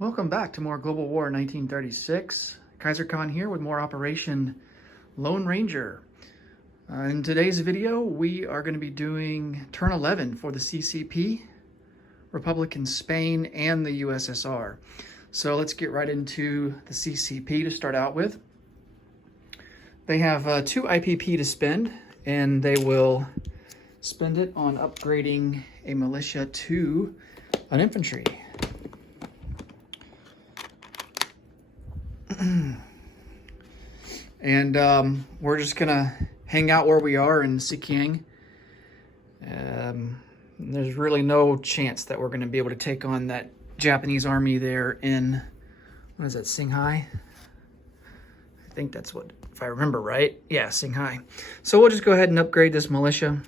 Welcome back to more Global War 1936. Kaiser Khan here with more Operation Lone Ranger. In today's video, we are going to be doing turn 11 for the CCP, Republican Spain, and the USSR. So let's get right into the CCP to start out with. They have 2 IPP to spend, and they will spend it on upgrading a militia to an infantry. And we're just gonna hang out where we are in Sikeng. There's really no chance that we're gonna be able to take on that Japanese army there in, what is that, Singhai? I think that's what, if I remember right. Yeah, Singhai. So we'll just go ahead and upgrade this militia,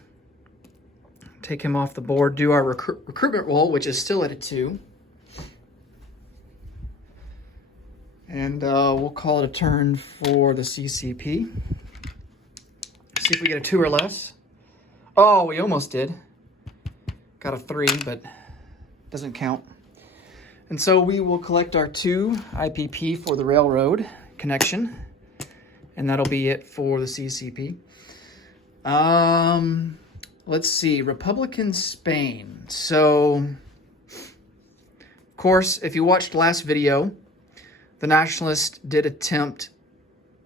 take him off the board, do our recruitment roll, which is still at a 2. And we'll call it a turn for the CCP. See if we get a 2 or less. Oh, we almost did. Got a 3, but doesn't count. And so we will collect our 2 IPP for the railroad connection. And that'll be it for the CCP. Let's see, Republican Spain. So, of course, if you watched last video, the Nationalists did attempt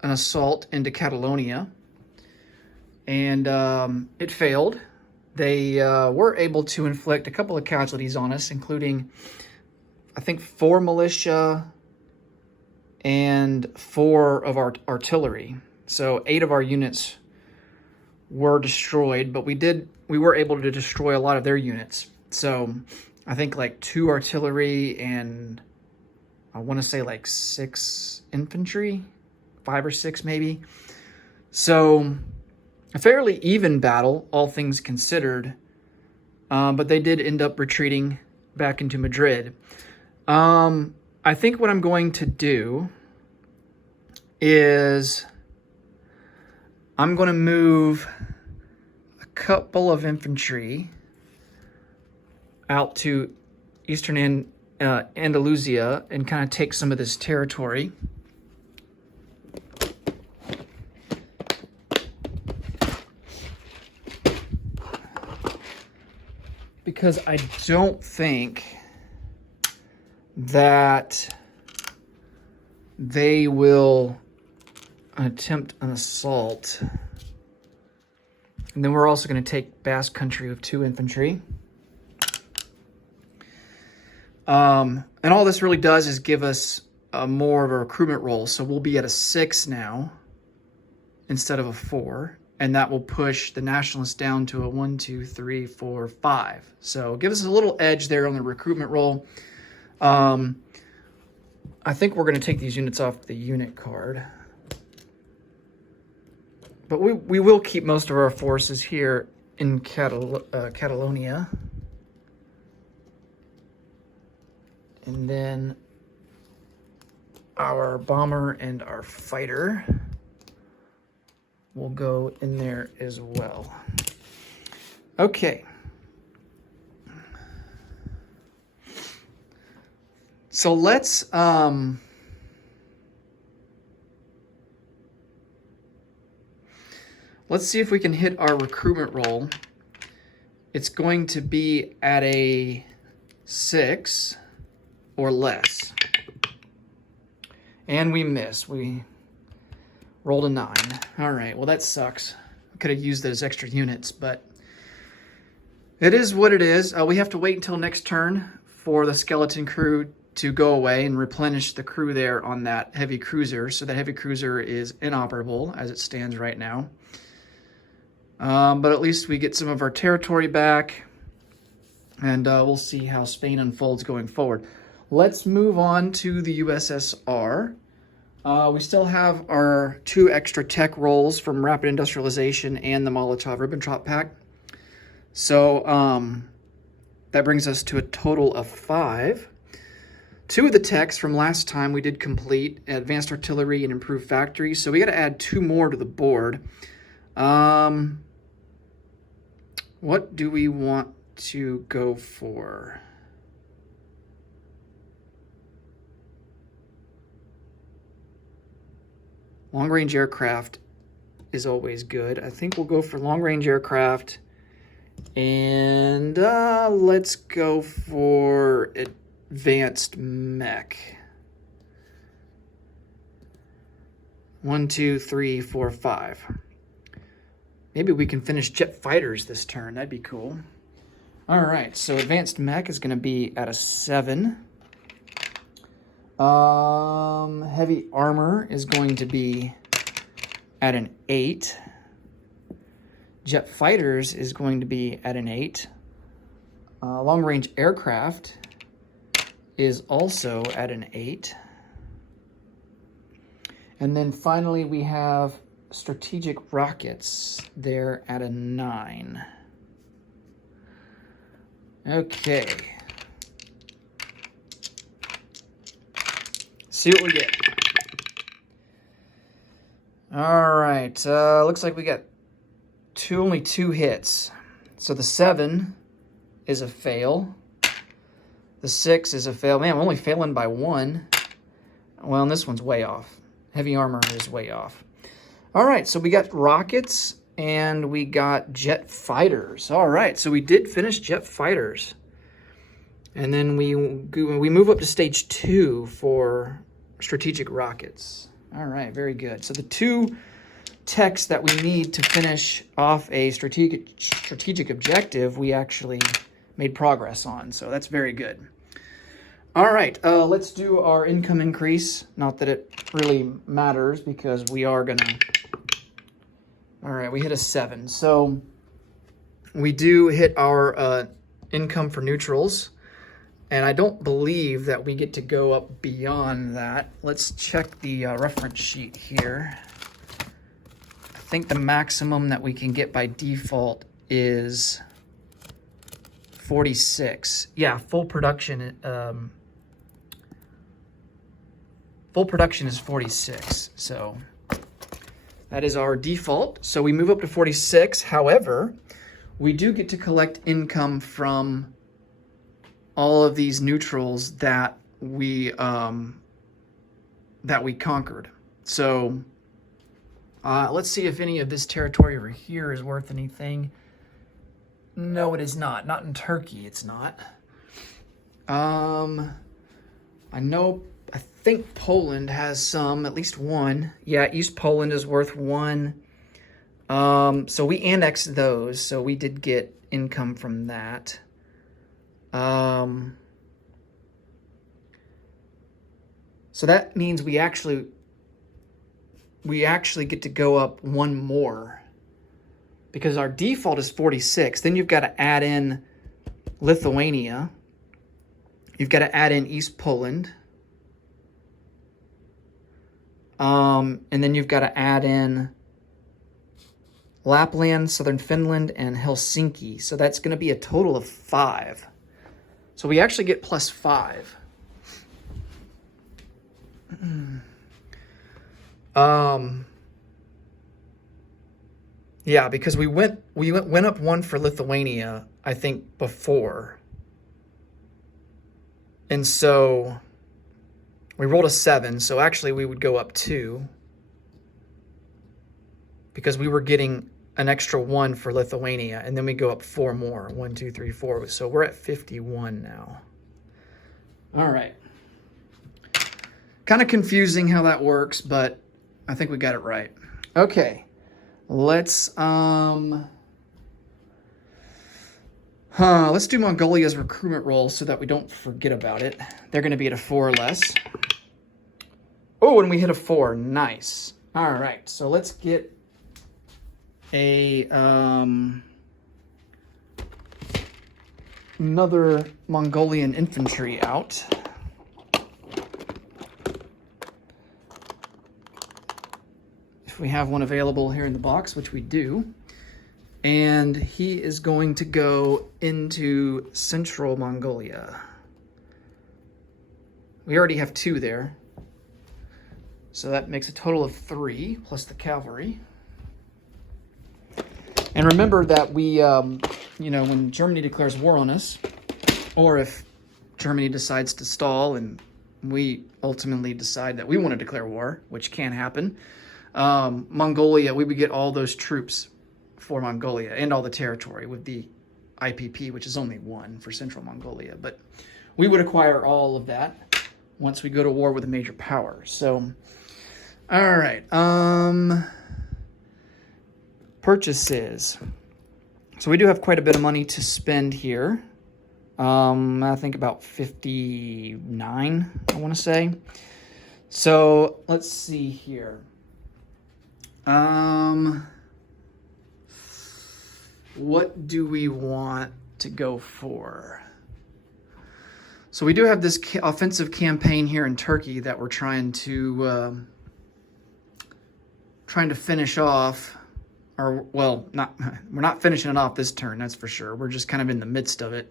an assault into Catalonia, and it failed. They were able to inflict a couple of casualties on us, including, I think, 4 militia and 4 of our artillery. So 8 of our units were destroyed, but we were able to destroy a lot of their units. So I think like 2 artillery and I want to say like 6 infantry, 5 or 6 maybe. So a fairly even battle, all things considered. But they did end up retreating back into Madrid. I think what I'm going to do is I'm going to move a couple of infantry out to eastern Andalusia and kind of take some of this territory. Because I don't think that they will attempt an assault. And then we're also going to take Basque Country with 2 infantry. And all this really does is give us more of a recruitment roll. So we'll be at a 6 now instead of a 4. And that will push the Nationalists down to a 1, 2, 3, 4, 5. So give us a little edge there on the recruitment roll. I think we're going to take these units off the unit card. But we will keep most of our forces here in Catalonia. And then our bomber and our fighter will go in there as well. Okay. So let's see if we can hit our recruitment roll. It's going to be at a 6 or less. And we miss. We rolled a 9. All right, well that sucks. I could have used those extra units, but it is what it is. We have to wait until next turn for the skeleton crew to go away and replenish the crew there on that heavy cruiser. So that heavy cruiser is inoperable as it stands right now. But at least we get some of our territory back, and we'll see how Spain unfolds going forward. Let's move on to the USSR. We still have our 2 extra tech rolls from Rapid Industrialization and the Molotov-Ribbentrop Pact. So that brings us to a total of 5. 2 of the techs from last time we did complete, Advanced Artillery and Improved Factories. So we got to add 2 more to the board. What do we want to go for? Long-range aircraft is always good. I think we'll go for long-range aircraft. And let's go for advanced mech. 1, 2, 3, 4, 5. Maybe we can finish jet fighters this turn. That'd be cool. All right, so advanced mech is going to be at a 7. Heavy armor is going to be at an 8. Jet fighters is going to be at an 8. Long-range aircraft is also at an 8. And then finally we have strategic rockets. They're at a 9. Okay. See what we get. All right. Looks like we got only 2 hits. So the 7 is a fail. The 6 is a fail. Man, we're only failing by 1. Well, and this one's way off. Heavy armor is way off. All right, so we got rockets and we got jet fighters. All right, so we did finish jet fighters. And then we move up to stage 2 for strategic rockets. All right, very good. So the 2 techs that we need to finish off a strategic objective, we actually made progress on. So that's very good. All right, let's do our income increase. Not that it really matters because we are gonna... All right, we hit a 7. So we do hit our income for neutrals. And I don't believe that we get to go up beyond that. Let's check the reference sheet here. I think the maximum that we can get by default is 46. Yeah, full production is 46. So that is our default. So we move up to 46. However, we do get to collect income from all of these neutrals that we conquered. So let's see if any of this territory over here is worth anything. No, it is not. Not in Turkey, it's not. I think Poland has some, at least 1. Yeah, East Poland is worth 1. So we annexed those, so we did get income from that. So that means we actually get to go up 1 more because our default is 46. Then you've got to add in Lithuania. You've got to add in East Poland. And then you've got to add in Lapland, Southern Finland, and Helsinki. So that's going to be a total of 5. So we actually get plus 5. Yeah, because we went up 1 for Lithuania, I think, before. And so we rolled a 7, so actually we would go up 2 because we were getting an extra 1 for Lithuania, and then we go up 4 more. 1, 2, 3, 4. So we're at 51 now. All right. Kind of confusing how that works, but I think we got it right. Okay. Let's do Mongolia's recruitment roll so that we don't forget about it. They're going to be at a 4 or less. Oh, and we hit a 4. Nice. All right. So let's get another Mongolian infantry out. If we have one available here in the box, which we do. And he is going to go into Central Mongolia. We already have 2 there. So that makes a total of 3 plus the cavalry. And remember that we, when Germany declares war on us, or if Germany decides to stall and we ultimately decide that we want to declare war, which can happen, Mongolia, we would get all those troops for Mongolia and all the territory with the IPP, which is only one for Central Mongolia. But we would acquire all of that once we go to war with a major power. So, all right. Purchases. So we do have quite a bit of money to spend here. I think about 59, I want to say. So let's see here. What do we want to go for? So we do have this offensive campaign here in Turkey that we're trying to finish off. Or, well, we're not finishing it off this turn, that's for sure. We're just kind of in the midst of it.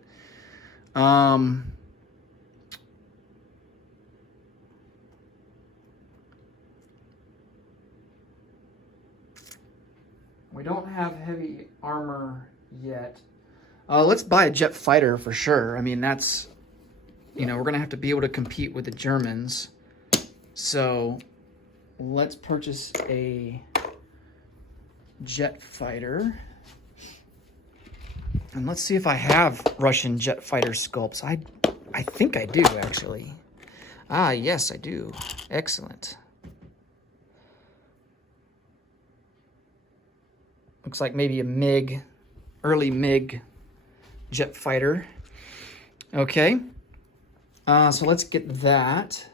We don't have heavy armor yet. Let's buy a jet fighter for sure. I mean, that's, we're going to have to be able to compete with the Germans. So let's purchase a jet fighter. And let's see if I have Russian jet fighter sculpts. I think I do, actually. Ah, yes, I do. Excellent. Looks like maybe a MiG, early MiG jet fighter. Okay. So let's get that.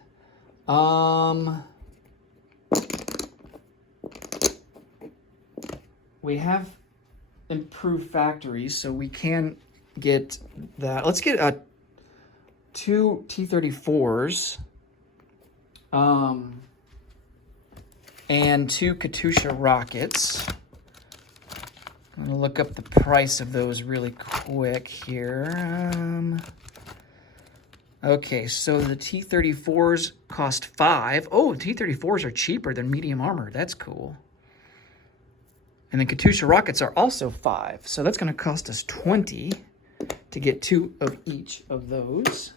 We have improved factories, so we can get that. Let's get two T-34s and two Katyusha rockets. I'm going to look up the price of those really quick here. Okay, so the T-34s cost 5. Oh, T-34s are cheaper than medium armor. That's cool. And the Katyusha rockets are also 5. So that's going to cost us 20 to get 2 of each of those.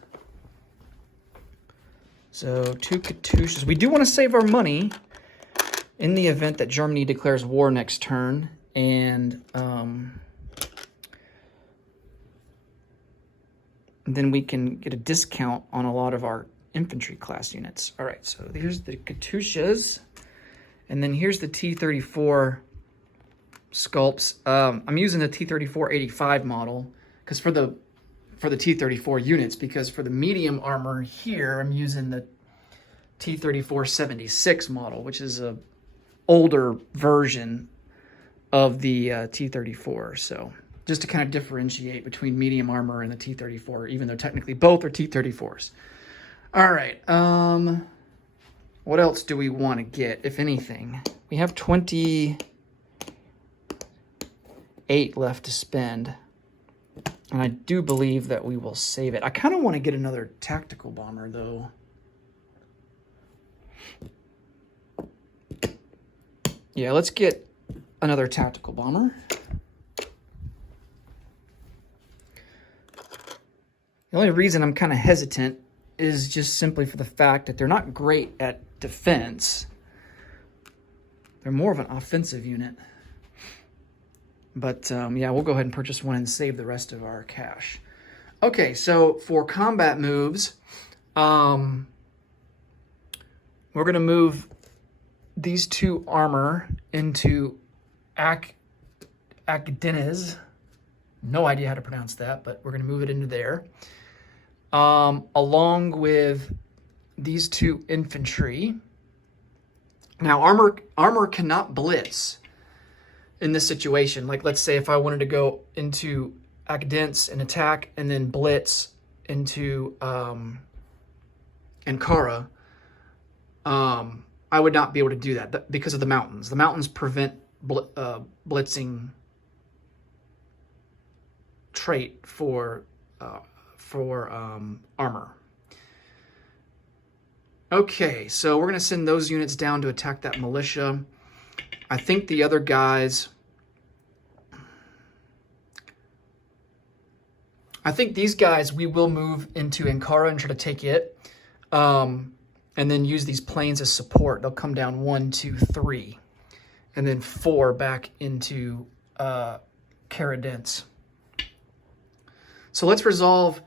So 2 Katyushas. We do want to save our money in the event that Germany declares war next turn. And then we can get a discount on a lot of our infantry class units. All right, so here's the Katyushas. And then here's the T-34 sculpts. I'm using the T-34-85 model because for the T-34 units, because for the medium armor here, I'm using the T-34-76 model, which is a older version of the T-34. So just to kind of differentiate between medium armor and the T-34, even though technically both are T-34s. All right. What else do we want to get, if anything? We have 28 left to spend. And I do believe that we will save it. I kind of want to get another tactical bomber, though. Yeah, let's get another tactical bomber. The only reason I'm kind of hesitant is just simply for the fact that they're not great at defense. They're more of an offensive unit. But yeah, we'll go ahead and purchase one and save the rest of our cash. Okay, so for combat moves, we're going to move these 2 armor into Akdenez. No idea how to pronounce that, but we're going to move it into there. Along with these 2 infantry. Now, armor cannot blitz in this situation. Like, let's say if I wanted to go into Akdenz and attack and then blitz into Ankara, I would not be able to do that because of the mountains. The mountains prevent blitzing trait for armor. Okay, so we're going to send those units down to attack that militia. I think the other guys... I think these guys we will move into Ankara and try to take it. And and then use these planes as support. They'll come down 1, 2, 3, and then 4 back into Karadents. So let's resolve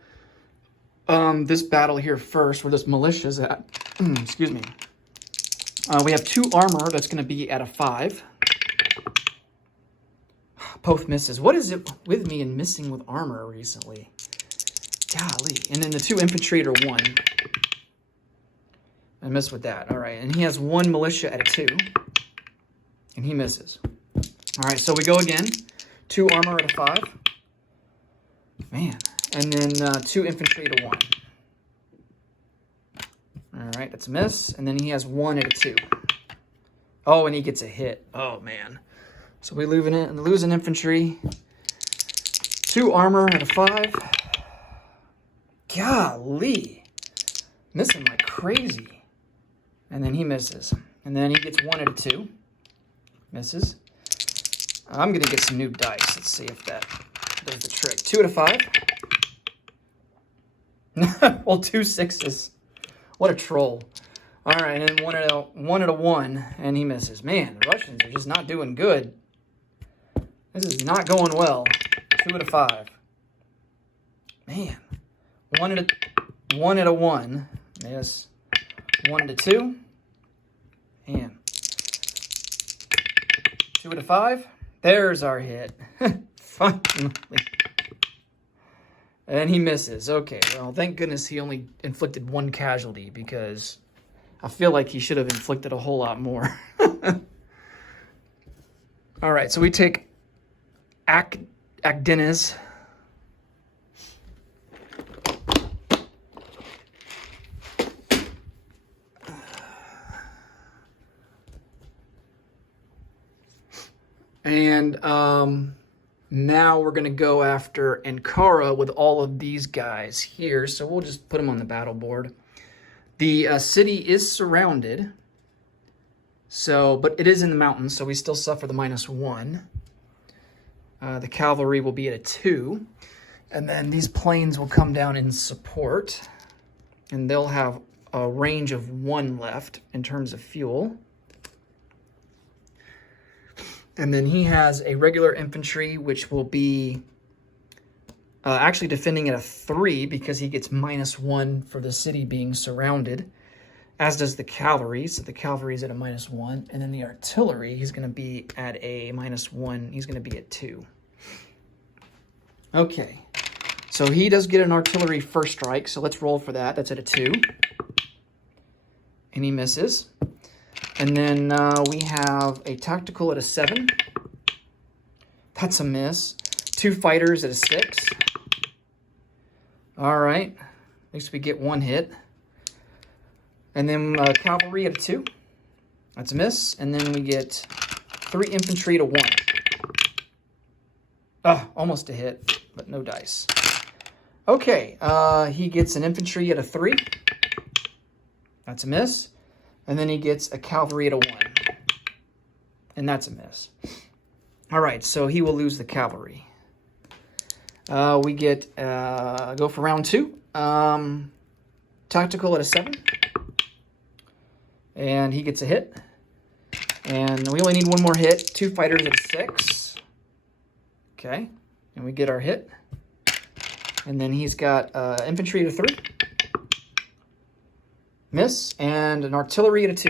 this battle here first, where this militia's at. Excuse me. We have 2 armor that's going to be at a 5. Both misses. What is it with me and missing with armor recently? Golly. And then the 2 infantry at a 1. I missed with that. All right. And he has 1 militia at a 2. And he misses. All right. So we go again. 2 armor at a 5. Man. And then 2 infantry at a 1. All right. That's a miss. And then he has 1 at a 2. Oh, and he gets a hit. Oh, man. So we lose an infantry. 2 armor at a 5. Golly. Missing like crazy. And then he misses. And then he gets 1 at a 2. Misses. I'm going to get some new dice. Let's see if that does the trick. 2 at a 5. Well, 2 6s. What a troll. All right, and then 1 at a 1, and he misses. Man, the Russians are just not doing good. This is not going well. 2 at a 5. Man. 1 at a 1. Yes. 1 at a 2. And 2 at a 5. There's our hit. Finally. And he misses. Okay, well, thank goodness he only inflicted 1 casualty, because I feel like he should have inflicted a whole lot more. All right, so we take Agdenes. And now we're going to go after Ankara with all of these guys here. So we'll just put them on the battle board. The city is surrounded. But it is in the mountains, so we still suffer the -1. The cavalry will be at a 2. And then these planes will come down in support. And they'll have a range of 1 left in terms of fuel. And then he has a regular infantry, which will be actually defending at a 3, because he gets -1 for the city being surrounded, as does the cavalry. So the cavalry is at a -1. And then the artillery, he's going to be at a -1. He's going to be at 2. Okay. So he does get an artillery first strike. So let's roll for that. That's at a 2. And he misses. And then we have a tactical at a 7. That's a miss. 2 fighters at a 6. All right. At least we get 1 hit. And then cavalry at a 2. That's a miss. And then we get 3 infantry at a 1. Almost a hit, but no dice. Okay. He gets an infantry at a 3. That's a miss. And then he gets a cavalry at a 1. And that's a miss. All right, so he will lose the cavalry. We get, go for round 2. Tactical at a 7. And he gets a hit. And we only need 1 more hit. 2 fighters at a 6. Okay, and we get our hit. And then he's got infantry at a 3. Miss. And an artillery at a 2.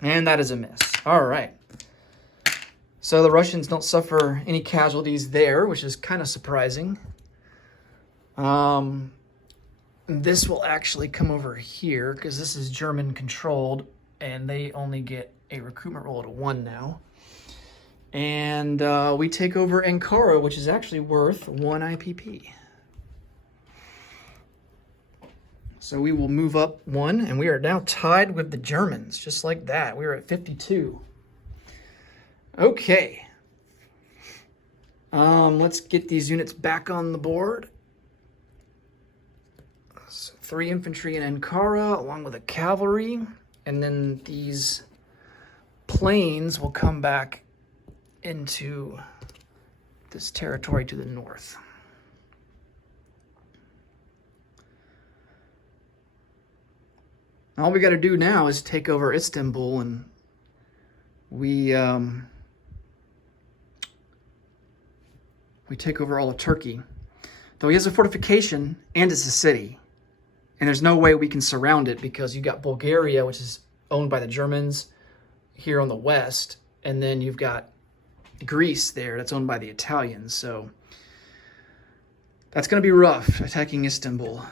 And that is a miss. All right. So the Russians don't suffer any casualties there, which is kind of surprising. This will actually come over here, because this is German controlled, and they only get a recruitment roll at a 1 now. And we take over Ankara, which is actually worth 1 IPP. So we will move up 1, and we are now tied with the Germans, just like that. We are at 52. Okay. Let's get these units back on the board. So 3 infantry in Ankara, along with a cavalry. And then these planes will come back into this territory to the north. All we got to do now is take over Istanbul, and we take over all of Turkey. Though he has a fortification and it's a city. And there's no way we can surround it because you've got Bulgaria, which is owned by the Germans here on the west. And then you've got Greece there that's owned by the Italians. So that's going to be rough, attacking Istanbul.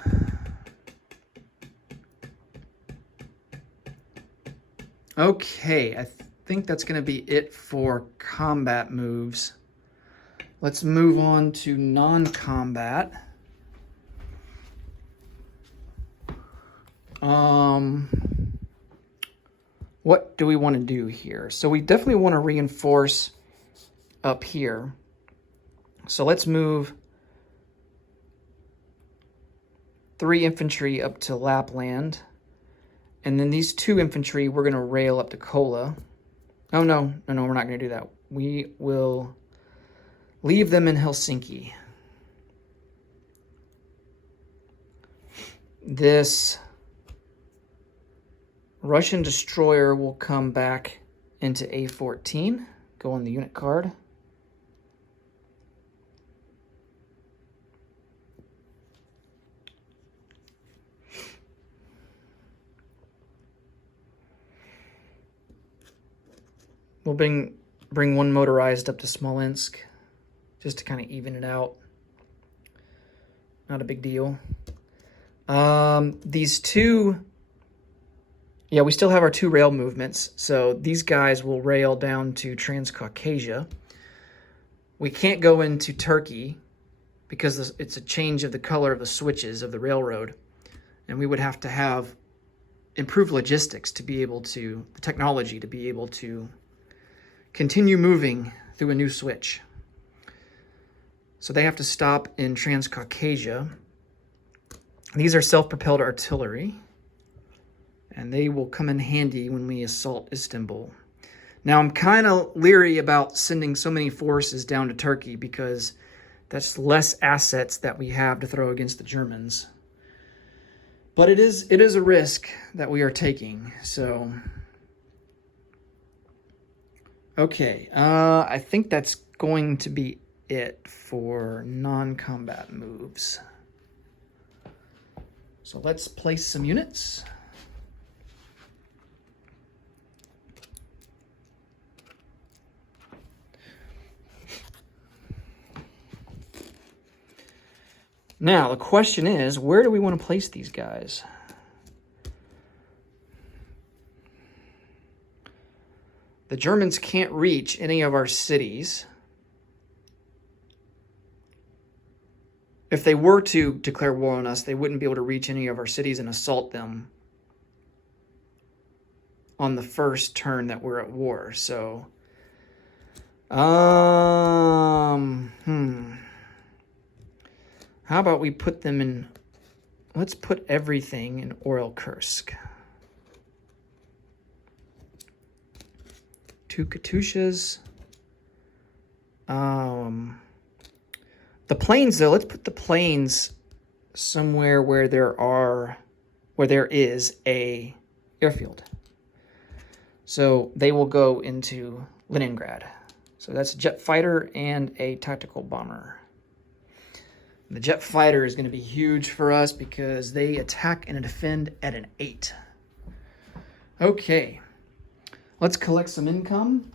Okay, I think that's going to be it for combat moves. Let's move on to non-combat. What do we want to do here? So we definitely want to reinforce up here. So let's move 3 infantry up to Lapland. And then these 2 infantry, we're going to rail up to Kola. Oh, no, we're not going to do that. We will leave them in Helsinki. This Russian destroyer will come back into A14, go on the unit card. We'll bring 1 motorized up to Smolensk, just to kind of even it out. Not a big deal. These 2... Yeah, we still have our 2 rail movements, so these guys will rail down to Transcaucasia. We can't go into Turkey because it's a change of the color of the switches of the railroad, and we would have to have improved logistics to be able to, the technology to be able to continue moving through a new switch. So they have to stop in Transcaucasia. These are self-propelled artillery, and they will come in handy when we assault Istanbul. Now, I'm kind of leery about sending so many forces down to Turkey because that's less assets that we have to throw against the Germans. But it is a risk that we are taking, so... Okay, I think that's going to be it for non-combat moves. So let's place some units. Now, the question is, where do we want to place these guys? The Germans can't reach any of our cities. If they were to declare war on us, they wouldn't be able to reach any of our cities and assault them on the first turn that we're at war. So, how about we put them in, let's put everything in Oryol-Kursk. 2 Katyushas. The plains, though, let's put the plains somewhere where there is a airfield. So they will go into Leningrad. So that's a jet fighter and a tactical bomber. The jet fighter is going to be huge for us because they attack and defend at an 8. Okay. Let's collect some income.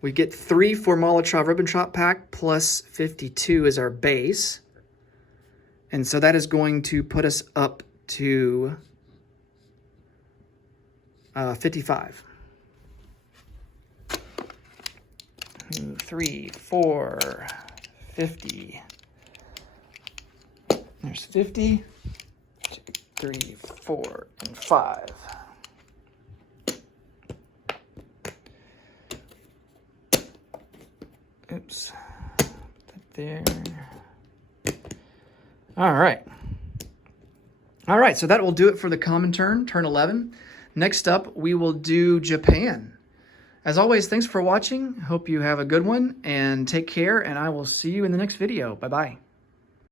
We get 3 for Molotov-Ribbentrop pack plus 52 as our base. And so that is going to put us up to 55. 2, 3, 4, 50. There's 50. 2, 3, 4, and 5. Oops. Put that there. All right. All right, so that will do it for the common turn 11. Next up, we will do Japan. As always, thanks for watching. Hope you have a good one, and take care, and I will see you in the next video. Bye-bye.